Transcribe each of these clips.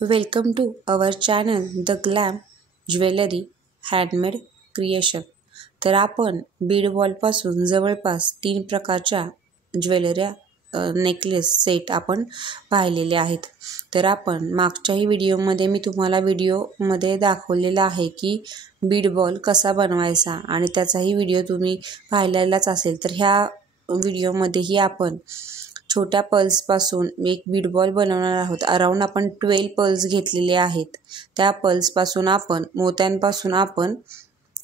Welcome to our channel The Glam Jewelry Handmade Creation. तर आपण बीड बॉलपासून जवळपास 3 प्रकारच्या ज्वेलऱ्या नेकलेस सेट आपण पाहिलेले आहेत. तर आपण मागच्याही व्हिडिओमध्ये मी तुम्हाला व्हिडिओमध्ये दाखवलेला आहे की बीड बॉल कसा बनवायचा आणि त्याचाही व्हिडिओ तुम्ही पाहिलेलाच असेल. तर ह्या व्हिडिओमध्येही आपण छोट्या पल्सपासून एक बीड बॉल बनवणार आहोत. अराउंड आपण 12 पल्स घेतलेले आहेत. त्या पल्सपासून आपण मोत्यांपासून आपण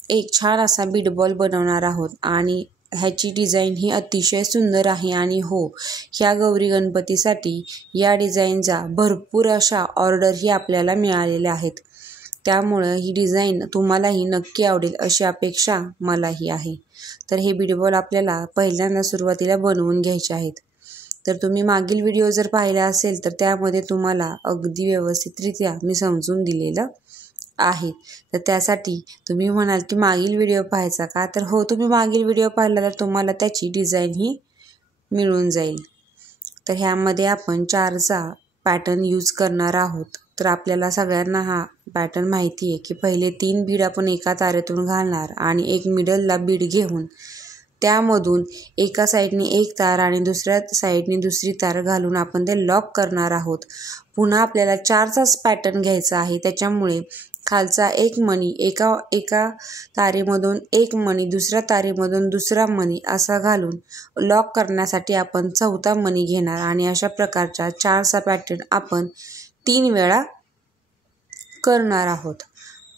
एक छान असा बीड बॉल बनवणार आहोत आणि ह्याची डिझाईन ही अतिशय सुंदर आहे. आणि हो, ह्या गौरी गणपतीसाठी या डिझाईनचा भरपूर अशा ऑर्डरही आपल्याला मिळालेल्या आहेत. त्यामुळं ही डिझाईन तुम्हालाही नक्की आवडेल अशी अपेक्षा मलाही आहे. तर हे बीड बॉल आपल्याला पहिल्यांदा सुरुवातीला बनवून घ्यायचे आहेत. तर तुम्ही मागील व्हिडिओ जर पाहिला असेल तर त्यामध्ये तुम्हाला अगदी व्यवस्थितरित्या मी समजून दिलेलं आहे. तर त्यासाठी तुम्ही म्हणाल की मागील व्हिडिओ पाहायचा का, तर हो, तुम्ही मागील व्हिडिओ पाहिला तर तुम्हाला त्याची डिझाईन ही मिळून जाईल. तर ह्यामध्ये आपण 4चा पॅटर्न यूज करणार आहोत. तर आपल्याला सगळ्यांना हा पॅटर्न माहिती आहे की पहिले 3 बीड आपण एका तारेतून घालणार आणि एक मिडलला बीड घेऊन त्यामधून एका साईडने एक तार आणि दुसऱ्या साईडने दुसरी तार घालून आपण ते लॉक करणार आहोत. पुन्हा आपल्याला 4चाच पॅटर्न घ्यायचा आहे. त्याच्यामुळे खालचा एक मणी एका तारेमधून एक मणी दुसऱ्या तारेमधून दुसरा मणी असा घालून लॉक करण्यासाठी आपण 4था मणी घेणार आणि अशा प्रकारचा 4चा पॅटर्न आपण 3 वेळा करणार आहोत.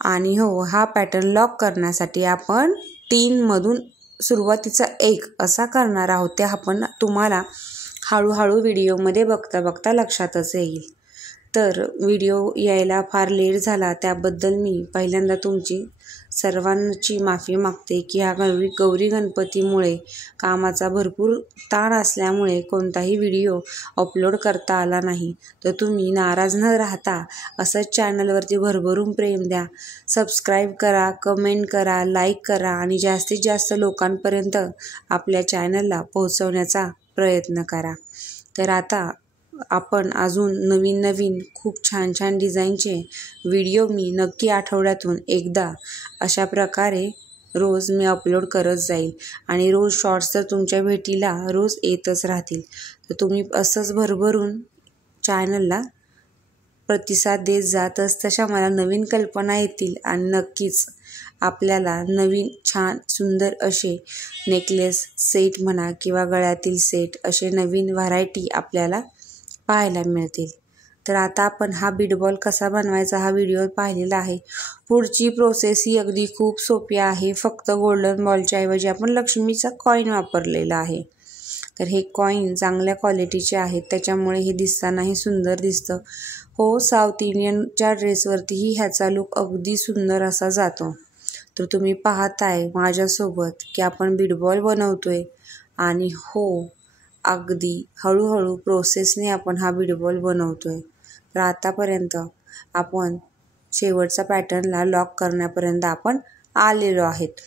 आणि हो, हा पॅटर्न लॉक करण्यासाठी आपण 3 मधून सुरुवातीचा 1 असा करणार आहोत. ते आपण तुम्हाला हळूहळू व्हिडिओमध्ये बघता बघता लक्षातच येईल. तर व्हिडिओ यायला फार लेट झाला त्याबद्दल मी पहिल्यांदा तुमची सर्वांची माफी मागते की ह्या गौरी गणपतीमुळे कामाचा भरपूर ताण असल्यामुळे कोणताही व्हिडिओ अपलोड करता आला नाही. तर तुम्ही नाराज न राहता असंच चॅनलवरती भरभरून प्रेम द्या. सबस्क्राईब करा, कमेंट करा, लाईक करा आणि जास्तीत जास्त लोकांपर्यंत आपल्या चॅनलला पोहोचवण्याचा प्रयत्न करा. तर आता आपण अजून नवीन खूप छान छान डिझाईनचे व्हिडिओ मी नक्की आठवड्यातून एकदा अशा प्रकारे रोज मी अपलोड करत जाईल आणि रोज शॉर्ट्स तर तुमच्या भेटीला रोज येतच राहतील. तर तुम्ही असंच भरभरून चॅनलला प्रतिसाद देत जातच तशा मला नवीन कल्पना येतील आणि नक्कीच आपल्याला नवीन छान सुंदर असे नेकलेस सेट म्हणा किंवा गळ्यातील सेट असे नवीन व्हरायटी आपल्याला पाहायला मिळतील. तर आता आपण हा बीड बॉल कसा बनवायचा हा व्हिडिओ पाहिलेला आहे. पुढची प्रोसेस ही अगदी खूप सोपी आहे. फक्त गोल्डन बॉलच्या ऐवजी आपण लक्ष्मीचा कॉईन वापरलेला आहे. तर हे कॉईन चांगल्या क्वालिटीचे आहेत त्याच्यामुळे हे दिसतानाही सुंदर दिसतं. हो, साऊथ इंडियनच्या ड्रेसवरतीही ह्याचा लुक अगदी सुंदर असा जातो. तर तुम्ही पाहताय माझ्यासोबत की आपण बीड बॉल बनवतोय आणि हो, अगदी हळूहळू प्रोसेसने आपण हा बीड बॉल बनवतोय. तर आतापर्यंत आपण शेवटचा पॅटर्नला लॉक करण्यापर्यंत आपण आलेलो आहेत.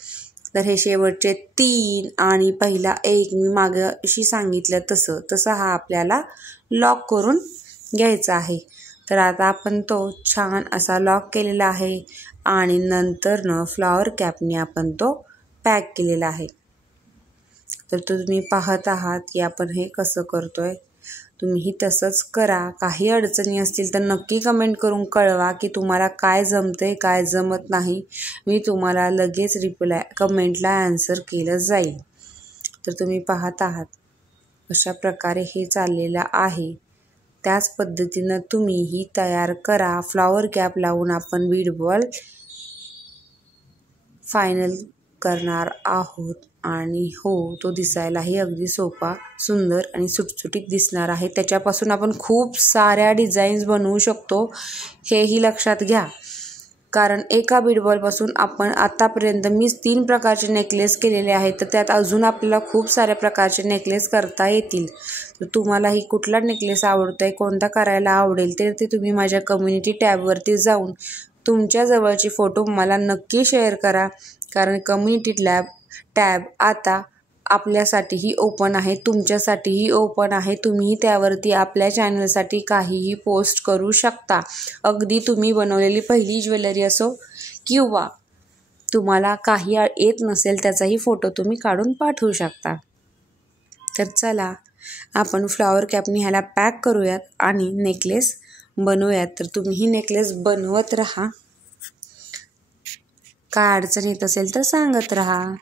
तर हे शेवटचे 3 आणि पहिला 1 मी मागशी सांगितलं तसं हा आपल्याला लॉक करून घ्यायचा आहे. तर आता आपण तो छान असा लॉक केलेला आहे आणि नंतरनं फ्लॉवर कॅपने आपण तो पॅक केलेला आहे. तर तुम्ही पाहत आहात की आपण हे कसं करतोय. तुम्हीही तसंच करा. काही अडचणी असतील तर नक्की कमेंट करून कळवा की तुम्हाला काय जमतंय काय जमत नाही. मी तुम्हाला लगेच कमेंटला आन्सर केलं जाईल. तर तुम्ही पाहत आहात अशा प्रकारे हे चाललेलं आहे. त्याच पद्धतीनं तुम्हीही तयार करा. फ्लॉवर कॅप लावून आपण बीड बॉल फायनल करणार आहोत. आणि हो, तो दिसायलाही अगदी सोपा, सुंदर आणि सुटसुटीत दिसणार आहे. त्याच्यापासून आपण खूप साऱ्या डिझाईन्स बनवू शकतो हेही लक्षात घ्या. कारण एका बीड बॉलपासून आपण आतापर्यंत मी 3 प्रकारचे नेकलेस केलेले आहेत. तर त्यात अजून आपल्याला खूप साऱ्या प्रकारचे नेकलेस करता येतील. तर तुम्हालाही कुठला नेकलेस आवडतोय, कोणता करायला आवडेल तर ते तुम्ही माझ्या कम्युनिटी टॅबवरती जाऊन तुमच्या जवळचे फोटो मला नक्की शेअर करा. कारण कम्युनिटी टॅब आता आपल्यासाठीही ओपन आहे, तुमच्यासाठीही ओपन आहे. तुम्ही त्यावरती आपल्या चॅनलसाठी काहीही पोस्ट करू शकता. अगदी तुम्ही बनवलेली पहिली ज्वेलरी असो किंवा तुम्हाला काही येत नसेल त्याचाही फोटो तुम्ही काढून पाठवू शकता. तर चला आपण फ्लॉवर कॅपनी ह्याला पॅक करूयात आणि नेकलेस बनवूयात. तर तुम्हीही नेकलेस बनवत राहा. काय अडचण येत असेल तर सांगत राहा.